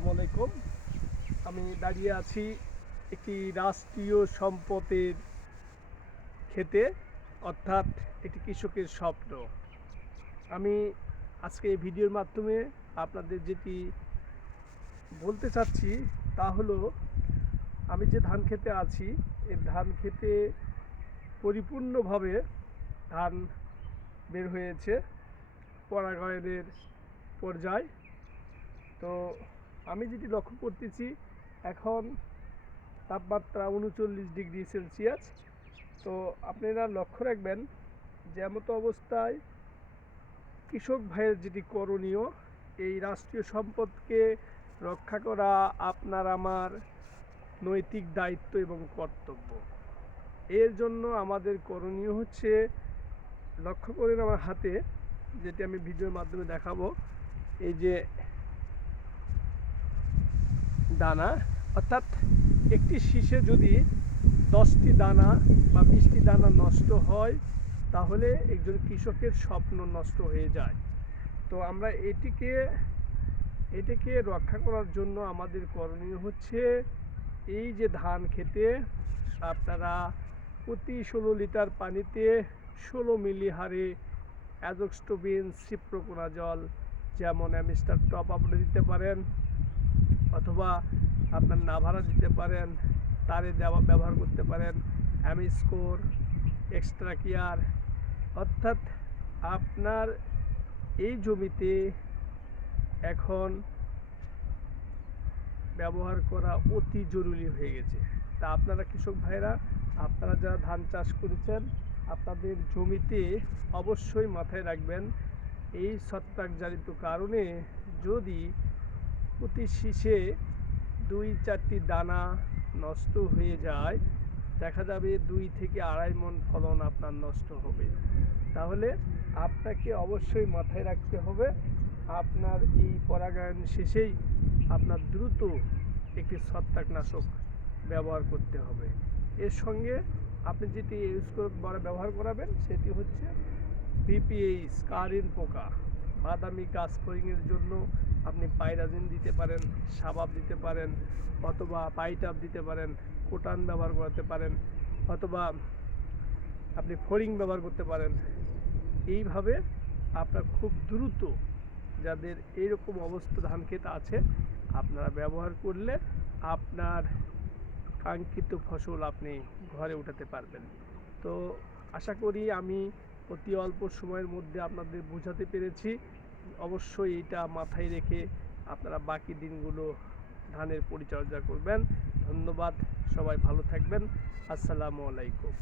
আসসালামু আলাইকুম। আমি দাঁড়িয়ে আছি একটি রাষ্ট্রীয় সম্পদের ক্ষেতে, অর্থাৎ একটি কৃষকের স্বপ্ন। আমি আজকে এই ভিডিওর মাধ্যমে আপনাদের যেটি বলতে চাচ্ছি তা হলো, আমি যে ধান ক্ষেতে আছি এই ধান ক্ষেতে পরিপূর্ণভাবে ধান বের হয়েছে পরাগায়নের পর্যায়। তো আমি যেটি লক্ষ্য করতেছি, এখন তাপমাত্রা ৩৯ ডিগ্রি সেলসিয়াস। তো আপনারা লক্ষ্য রাখবেন যে এমতো অবস্থায় কৃষক ভাইয়ের যেটি করণীয়, এই রাষ্ট্রীয় সম্পদকে রক্ষা করা আপনার আমার নৈতিক দায়িত্ব এবং কর্তব্য। এর জন্য আমাদের করণীয় হচ্ছে, লক্ষ্য করেন আমার হাতে, যেটি আমি ভিডিওর মাধ্যমে দেখাবো, এই যে দানা, অর্থাৎ একটি শীষে যদি 10টি দানা বা 20টি দানা নষ্ট হয়, তাহলে একজন কৃষকের স্বপ্ন নষ্ট হয়ে যায়। তো আমরা এটিকে রক্ষা করার জন্য আমাদের করণীয় হচ্ছে, এই যে ধান খেতে আপনারা প্রতি 16 লিটার পানিতে 16 মিলি হারে অ্যাজোক্সিস্ট্রোবিন সিপ্রোকোনাজল, যেমন অ্যামিস্টার টপ আপনি দিতে পারেন, অথবা আপনার নাভারা দিতে পারেন, তারে ব্যবহার করতে পারেন অ্যামিস্কোর, এক্সট্রা কেয়ার। অর্থাৎ আপনার এই জমিতে এখন ব্যবহার করা অতি জরুরি হয়ে গেছে। তা আপনারা কৃষক ভাইরা, আপনারা যারা ধান চাষ করেছেন, আপনাদের জমিতে অবশ্যই মাথায় রাখবেন, এই ছত্রাকজনিত কারণে যদি প্রতি শীষে 2-4টি দানা নষ্ট হয়ে যায়, দেখা যাবে 2 থেকে 2.5 মণ ফলন আপনার নষ্ট হবে। তাহলে আপনাকে অবশ্যই মাথায় রাখতে হবে, আপনার এই পরাগায়ন শেষেই আপনার দ্রুত একটি ছত্রাকনাশক ব্যবহার করতে হবে। এর সঙ্গে আপনি যেটি ব্যবহার করাবেন সেটি হচ্ছে বিপিএইচ, কারিন পোকা, বাদামি গাছ ফড়িংয়ের জন্য আপনি পাইরাজিন দিতে পারেন, শাবাব দিতে পারেন, অথবা পাইটাপ দিতে পারেন, কোটান ব্যবহার করতে পারেন, অথবা আপনি ফড়িং ব্যবহার করতে পারেন। এইভাবে আপনার খুব দ্রুত, যাদের এইরকম অবস্থা ধান ক্ষেত আছে, আপনারা ব্যবহার করলে আপনার কাঙ্ক্ষিত ফসল আপনি ঘরে উঠাতে পারবেন। তো আশা করি আমি অতি অল্প সময়ের মধ্যে আপনাদের বোঝাতে পেরেছি। অবশ্যই এটা মাথায় রেখে আপনারা বাকি দিনগুলো ধানের পরিচর্যা করবেন। ধন্যবাদ, সবাই ভালো থাকবেন। আসসালামু আলাইকুম।